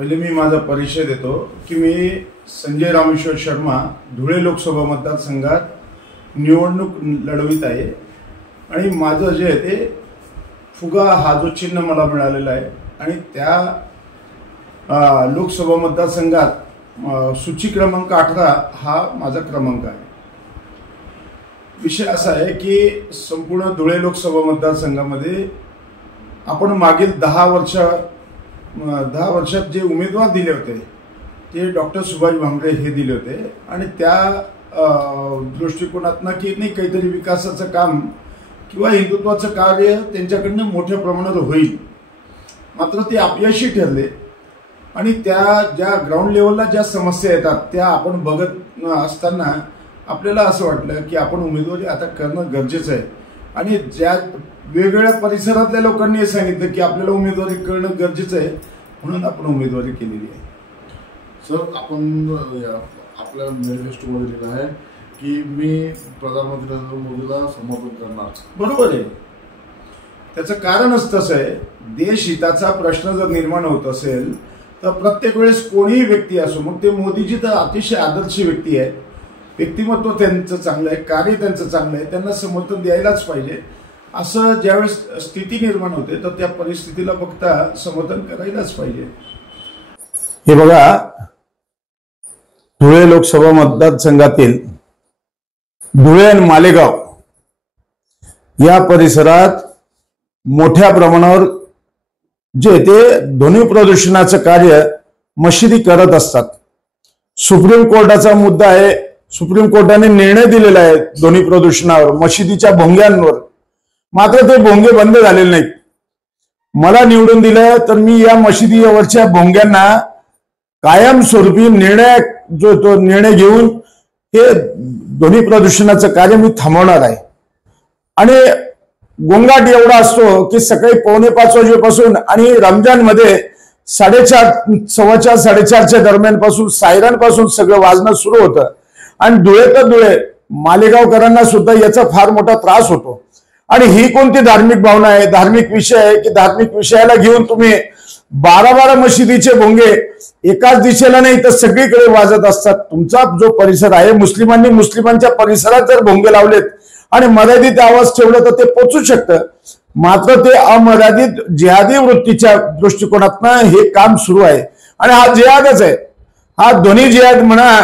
पहिले मी माझा परिचय देतो की मी संजय रामेश्वर शर्मा धुळे लोकसभा मतदारसंघात निवडणूक लढवित आहे आणि माझं जे आहे ते फुगा हा जो चिन्ह मला मिळालेला आहे आणि त्या लोकसभा मतदारसंघात सूची क्रमांक 18 हा माझा क्रमांक आहे। विषय असा आहे की संपूर्ण धुळे लोकसभा मतदारसंघामध्ये आपण मागील 10 वर्षात जे उमेदवार दिले होते ते डॉक्टर सुभाष भामरे हे दिले होते आणि त्या दृष्टिकोनातून की नाही काहीतरी विकासाचं काम किंवा हिंदुत्वाचं कार्य त्यांच्याकडनं मोठ्या प्रमाणात होईल, मात्र ते अपयशी ठरले आणि त्या ज्या ग्राउंड लेवलला ज्या समस्या येतात त्या आपण बघत असताना आपल्याला असं वाटलं की आपण उमेदवारी आता करणं गरजेचं आहे आणि ज्या वेगवेगळ्या परिसरातल्या लोकांनी हे सांगितलं की आपल्याला उमेदवारी करणं गरजेचं आहे म्हणून आपण उमेदवारी केलेली आहे। सर, आपण आपल्या मॅनिफेस्टोमध्ये लिहिलं आहे की मी प्रधानमंत्री नरेंद्र मोदीला समर्थन करणार। बरोबर आहे, त्याचं कारणच तसं आहे, देश हिताचा प्रश्न जर निर्माण होत असेल तर प्रत्येक वेळेस कोणीही व्यक्ती असो, मग ते मोदीजी तर अतिशय आदर्श व्यक्ती आहेत, व्यक्तिमत्व त्यांचं चांगलं आहे, कार्य त्यांचं चांगलं आहे, त्यांना समर्थन द्यायलाच पाहिजे। असं ज्यावेळेस स्थिती निर्माण होते तर त्या परिस्थितीला बघता समर्थन करायलाच पाहिजे। हे बघा, धुळे लोकसभा मतदारसंघातील धुळे आणि मालेगाव या परिसरात मोठ्या प्रमाणावर जे ते ध्वनी प्रदूषणाचं कार्य मशिदी करत असतात। सुप्रीम कोर्टाचा मुद्दा आहे, सुप्रीम कोर्टाने निर्णय दिलेला आहे ध्वनी प्रदूषणावर, मशिदीच्या भोंग्यांवर, मात्र ते भोंगे बंद झालेले नाहीत। मला निवडून दिलं तर मी या मशिदीवरच्या भोंग्यांना कायमस्वरूपी निर्णय घेऊन हे ध्वनी प्रदूषणाचं कार्य मी थांबवणार आहे। आणि गोंगाट एवढा असतो की सकाळी 4:45 वाजेपासून आणि रमजान मध्ये 4:30 सव्वा 4:30च्या दरम्यान पासून सायरन पासून सगळं वाजणं सुरू होतं आणि धुळे तर धुळे मालेगावकरांना सुद्धा याचा फार मोठा त्रास होतो। आणि ही कोणती धार्मिक भावना आहे, धार्मिक विषय आहे की धार्मिक विषयाला घेऊन तुम्ही 12 मशिदीचे भोंगे एकाच दिशेला नाही तर सगळीकडे वाजत असतात। तुमचा जो परिसर आहे, मुस्लिमांनी मुस्लिमांच्या परिसरात जर भोंगे लावलेत आणि मर्यादित आवाज ठेवलं तर ते पोचू शकतं, मात्र ते अमर्यादित जिहादी वृत्तीच्या दृष्टिकोनातनं हे काम सुरू आहे आणि हा जिहादच आहे। हा ध्वनी जिहाद म्हणा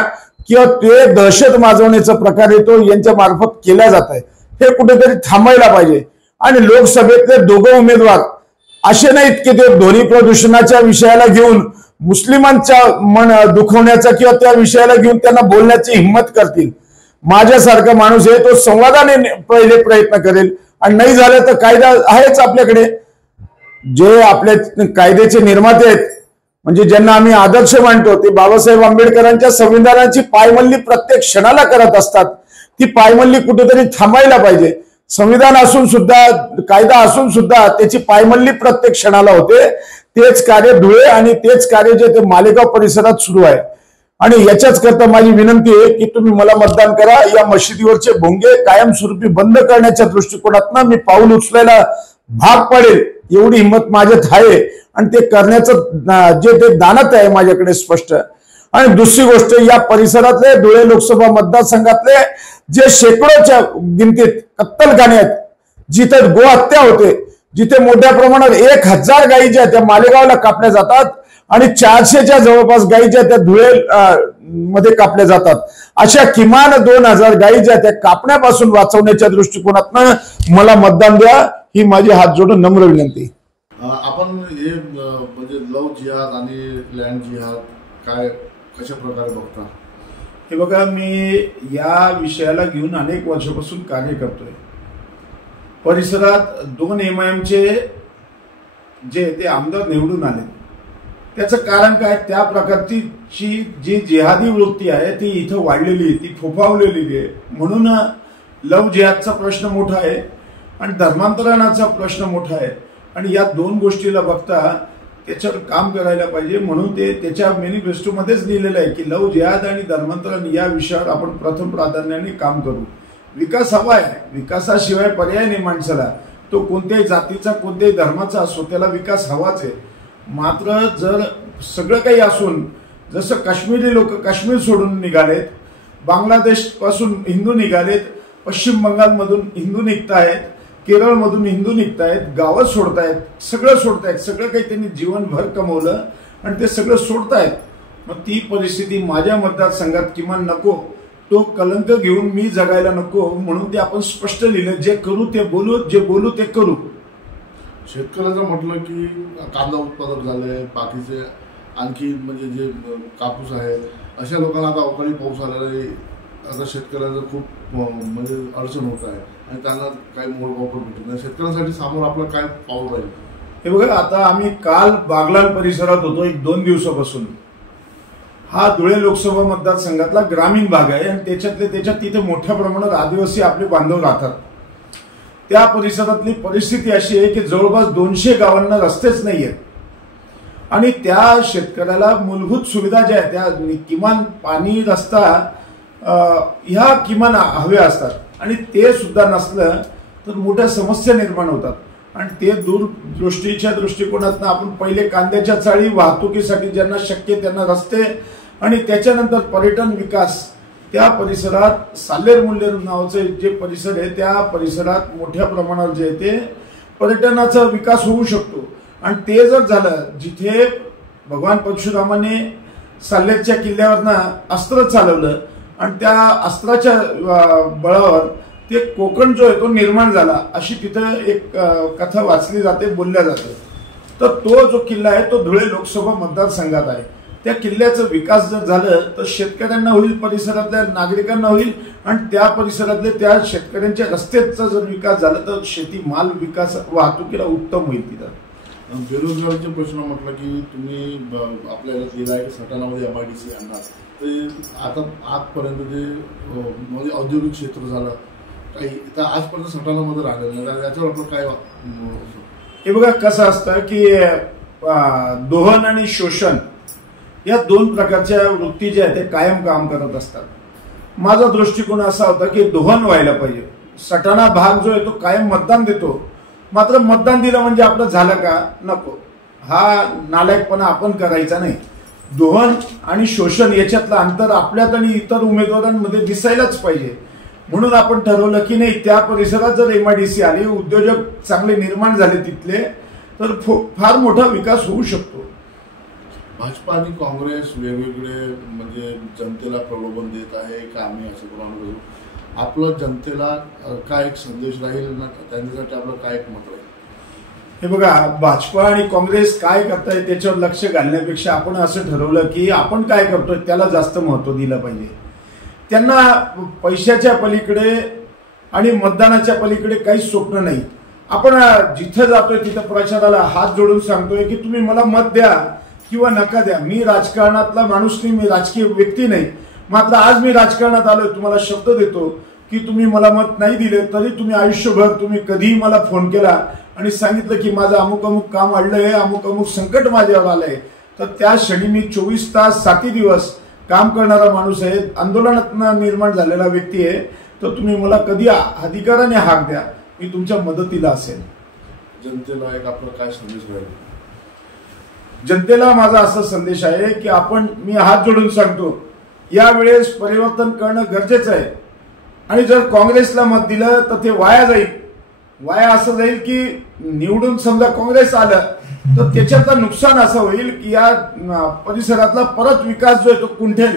किंवा ते दहशत माजवण्याचा प्रकार येतो यांच्या मार्फत केला जात आहे, हे कुठेतरी थांबायला पाहिजे। आणि लोकसभेतले दोघं उमेदवार असे नाहीत की ते ध्वनी प्रदूषणाच्या विषयाला घेऊन मुस्लिमांच्या मन दुखवण्याचा किंवा त्या विषयाला घेऊन त्यांना बोलण्याची हिंमत करतील। माझ्यासारखा माणूस आहे तो संवादाने पहिले प्रयत्न करेल आणि नाही झालं तर कायदा आहेच आपल्याकडे। जे आपल्या कायद्याचे निर्माते आहेत म्हणजे ज्यांना आम्ही आदर्श मानतो ते बाबासाहेब आंबेडकरांच्या संविधानाची पायमल्ली प्रत्येक क्षणाला करत असतात, ती पायमल्ली कुठेतरी थांबायला पाहिजे। संविधान असून सुद्धा, कायदा असून सुद्धा त्याची पायमल्ली प्रत्येक क्षणाला होते। तेच कार्य धुळे आणि तेच कार्य जे ते मालेगाव परिसरात सुरू आहे आणि याच्याच करता माझी विनंती आहे की तुम्ही मला मतदान करा। या मशिदीवरचे भोंगे कायमस्वरूपी बंद करण्याच्या दृष्टिकोनातून मी पाऊल उचलायला भाग पडेल एवढी हिंमत माझ्यात आहे आणि ते करण्याचं जे ते दानत आहे माझ्याकडे स्पष्ट। आणि दुसरी गोष्ट, या परिसरातले धुळे लोकसभा मतदारसंघातले जे शेकडोच्या गिनतीत कत्तलखाने आहेत, जिथे गोहत्या होते, जिथे मोठ्या प्रमाणात 1000 गायी ज्या त्या मालेगावला कापल्या जातात आणि 400च्या जवळपास गायी ज्या त्या धुळे मध्ये कापल्या जातात, अशा किमान 2000 गायी ज्या त्या कापण्यापासून वाचवण्याच्या दृष्टिकोनातून मला मतदान द्या, ही माझी हात जोडून नम्र विनंती। आपण हे म्हणजे लव्ह जिहाद आणि लँड जिहाद काय कशा प्रकारे बघता? हे बघा, मी या विषयाला घेऊन अनेक वर्षापासून कार्य करतोय। परिसरात 2 MIMचे जे ते आमदार निवडून आले, त्याचं कारण काय, त्या प्रकारची जी जिहादी वृत्ती आहे ती इथं वाढलेली आहे, ती फोफावलेली आहे। म्हणून लव्ह जिहादचा प्रश्न मोठा आहे आणि धर्मांतरणाचा प्रश्न मोठा आहे आणि या 2 गोष्टीला बघता त्याच्यावर काम करायला पाहिजे। म्हणून ते त्याच्या मॅनिफेस्टोमध्येच लिहिलेलं आहे की लव्ह जिहाद आणि धर्मांतरण या विषयावर आपण प्रथम प्राधान्याने काम करू। विकास हवा आहे, विकासाशिवाय पर्याय नाही माणसाला, तो कोणत्याही जातीचा कोणत्याही धर्माचा असो त्याला विकास हवाच आहे। मात्र जर सगळं काही असून जसं काश्मीरी लोक काश्मीर सोडून निघालेत, बांगलादेश पासून हिंदू निघालेत, पश्चिम बंगालमधून हिंदू निघतायत, केरळमधून हिंदू निघतायत, गावं सोडतायत, सगळं सोडतायत, सगळं काही त्यांनी जीवनभर कमवलं आणि ते सगळं सोडतायत. मग ती परिस्थिती माझ्या मतदारसंघात किमान नको. तो कलंक घेऊन मी जगायला नको, म्हणून ते आपण स्पष्ट लिहिलं, जे करू ते बोलू, जे बोलू ते करू. शेतकऱ्याचं म्हटलं की कांदा उत्पादक झाले, बाकीचे आणखी म्हणजे जे कापूस आहे, अशा लोकांना आता अवकाळी पाऊस आलेला आहे. आता शेतकऱ्याचं खूप म्हणजे अडचण होत आहे आणि त्यांना काही मोलभाव पण भेटत नाही. शेतकऱ्यांसाठी समोर आपलं काय पाऊल राहील? हे बघा, आता आम्ही काल बागलाण परिसरात होतो 1-2 दिवसापासून. हा धुळे लोकसभा मतदारसंघातला ग्रामीण भाग आहे आणि त्याच्यात तिथे मोठ्या प्रमाणात आदिवासी आपले बांधव राहतात. त्या परिसरातली परिस्थिती अशी आहे की जवळपास 200 गावांना रस्तेच नाही आहेत आणि त्या शेतकऱ्याला मूलभूत सुविधा ज्या आहेत त्या किमान पाणी, रस्ता ह्या किमान हव्या असतात आणि ते सुद्धा नसलं तर मोठ्या समस्या निर्माण होतात. आणि ते दूरदृष्टीच्या दृष्टिकोनातून आपण पहिले कांद्याच्या चाळी, वाहतुकीसाठी ज्यांना शक्य त्यांना रस्ते आणि त्याच्यानंतर पर्यटन विकास. त्या परिसरात साल्हेर मुल्हेर नावाचे जे परिसर आहे त्या परिसरात मोठ्या प्रमाणावर जे आहे ते पर्यटनाचा विकास होऊ शकतो. आणि ते जर झालं, जिथे भगवान परशुरामाने साल्हेरच्या किल्ल्यावरनं अस्त्र चालवलं आणि त्या अस्त्राच्या बळावर ते कोकण जो आहे तो निर्माण झाला, अशी तिथं एक कथा वाचली जाते, बोलल्या जाते. तर तो जो किल्ला आहे तो धुळे लोकसभा मतदारसंघात आहे. त्या किल्ल्याचा विकास जर झालं तर शेतकऱ्यांना होईल, परिसरातल्या नागरिकांना होईल आणि त्या परिसरातले त्या शेतकऱ्यांच्या रस्त्याचा जर विकास झाला तर शेती माल विकास, वाहतुकीला उत्तम होईल. तिथं बेरोजगारीचे प्रश्न म्हटलं की तुम्ही आपल्याला दिला की सटाणामध्ये MIDC आणणार, ते आता आजपर्यंत जे म्हणजे औद्योगिक क्षेत्र झालं काही तर आजपर्यंत सटाणामध्ये राहिलेलं नाही, त्याच्यावर आपलं काय? हे बघा, कसं असतं की दोहन आणि शोषण या 2 प्रकारच्या वृत्ती ज्या आहेत ते कायम काम करत असतात. माझा दृष्टिकोन असा होता की दोहन व्हायला पाहिजे. सटाणा भाग जो आहे तो कायम मतदान देतो, मात्र मतदान दिलं म्हणजे आपलं झालं का? नको. हा नालायकपणा आपण करायचा नाही. दोहन आणि शोषण याच्यातलं अंतर आपल्यात आणि इतर उमेदवारांमध्ये दिसायलाच पाहिजे. म्हणून आपण ठरवलं की नाही, त्या परिसरात जर MIDC आली, उद्योजक चांगले निर्माण झाले तिथले, तर फार मोठा विकास होऊ शकतो. भाजपा आणि काँग्रेस वेगवेगळे म्हणजे जनतेला प्रलोभन देत आहे का आम्ही असं करू, आपलं जनतेला काय एक संदेश राहील ना, त्यांच्यासाठी आपलं काय एक मत राहील? हे बघा, भाजपा आणि काँग्रेस काय करताय त्याच्यावर लक्ष घालण्यापेक्षा आपण असं ठरवलं की आपण काय करतोय त्याला जास्त महत्व दिलं पाहिजे. त्यांना पैशाच्या पलीकडे आणि मतदानाच्या पलीकडे काहीच स्वप्न नाही. आपण जिथं जातोय तिथं प्रचाराला हात जोडून सांगतोय की तुम्ही मला मत द्या किंवा नका द्या. मी राजकारणातला माणूस नाही, मी राजकीय व्यक्ती नाही, मात्र आज मी राजकारणात आलोय. तुम्हाला शब्द देतो की तुम्ही मला मत नाही दिले तरी तुम्ही आयुष्यभर तुम्ही कधीही मला फोन केला आणि सांगितलं की माझं अमुक अमुक काम अडलंय, अमुक अमुक संकट माझ्यावर आलंय, तर त्या क्षणी मी 24 तास 7 दिवस काम करणारा माणूस आहे, आंदोलनात निर्माण झालेला व्यक्ती आहे. तर तुम्ही मला कधी अधिकाराने हाक द्या, मी तुमच्या मदतीला असेल. जनतेला एक आपला काय संदेश राहील? जनतेला माझा असा संदेश आहे की मी हात जोडून सांगतो, यावेळेस परिवर्तन करणं गरजेचं आहे. आणि जर काँग्रेसला मत दिलं तर ते वाया जाईल. वाया असं जाईल की निवडून समजा काँग्रेस आलं तर त्याच्यातलं नुकसान असं होईल की या परिसरातला परत विकास जो आहे तो कुंठेल.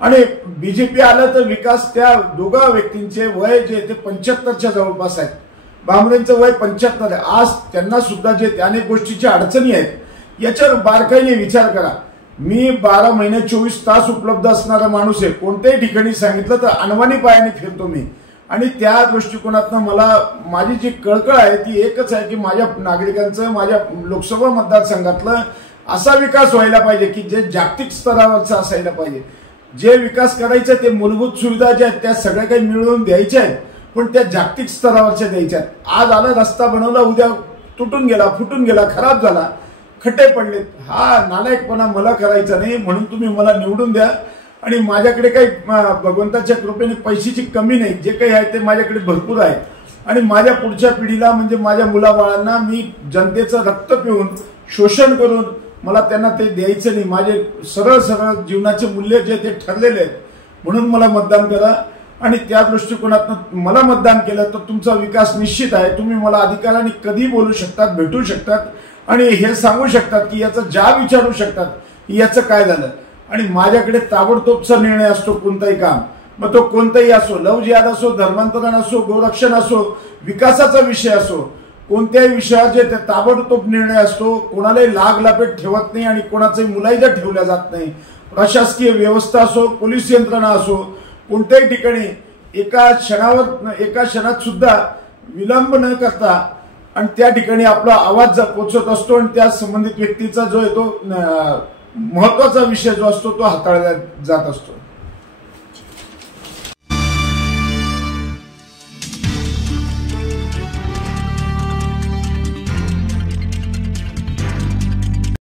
आणि BJP आलं तर विकास, त्या दोघा व्यक्तींचे वय जे ते 75च्या जवळपास आहेत. भामरेंचं वय 75 आहे. आज त्यांना सुद्धा जे अनेक गोष्टीच्या अडचणी आहेत याच्यावर बारकाईने विचार करा. मी 12 महिने 24 तास उपलब्ध असणारा माणूस आहे. कोणत्याही ठिकाणी सांगितलं तर अनवाणी पायाने फिरतो मी. आणि त्या दृष्टिकोनातनं मला माझी जी कळकळ आहे ती एकच आहे की माझ्या नागरिकांचं, माझ्या लोकसभा मतदारसंघातलं असा विकास व्हायला पाहिजे की जे जागतिक स्तरावरचा असायला पाहिजे. जे विकास करायचं ते मूलभूत सुविधा ज्या आहेत त्या सगळ्या काही मिळवून द्यायच्या आहेत, पण त्या जागतिक स्तरावरच्या द्यायच्या आहेत. आज आला, रस्ता बनवला, उद्या तुटून गेला, फुटून गेला, खराब झाला, खड्डे पडलेत. हा नालायकपणा मला करायचा नाही. म्हणून तुम्ही मला निवडून द्या. आणि माझ्याकडे काही भगवंताच्या कृपेने पैशाची कमी नाही, जे काही आहे ते माझ्याकडे भरपूर आहे. आणि माझ्या पुढच्या पिढीला म्हणजे माझ्या मुलाबाळांना मी जनतेचं रक्त पिऊन, शोषण करून मला त्यांना ते द्यायचं नाही. माझे सरळ सरळ जीवनाचे मूल्य जे ते ठरलेले आहेत, म्हणून मला मतदान करा. आणि त्या दृष्टिकोनातून मला मतदान केलं तर तुमचा विकास निश्चित आहे. तुम्ही मला अधिकाराने कधी बोलू शकतात, भेटू शकतात आणि हे सांगू शकतात की याचं ज्या विचारू शकतात की याचं काय झालं. आणि माझ्याकडे ताबडतोबचा निर्णय असतो कोणताही काम, मग तो कोणताही असो, लव जिहाद असो, धर्मांतरण असो, गोरक्षण असो, विकासाचा विषय असो, कोणत्याही विषयाचे ते ताबडतोब निर्णय असतो. कोणालाही लाग लापेट ठेवत नाही आणि कोणाचाही मुलायदा ठेवल्या जात नाही. प्रशासकीय व्यवस्था असो, पोलीस यंत्रणा असो, कोणत्याही ठिकाणी एका क्षणात सुद्धा विलंब न करता आणि त्या ठिकाणी आपला आवाज पोचत असतो आणि त्या संबंधित व्यक्तीचा जो आहे तो महत्वाचा विषय जो असतो तो हाताळला जात असतो.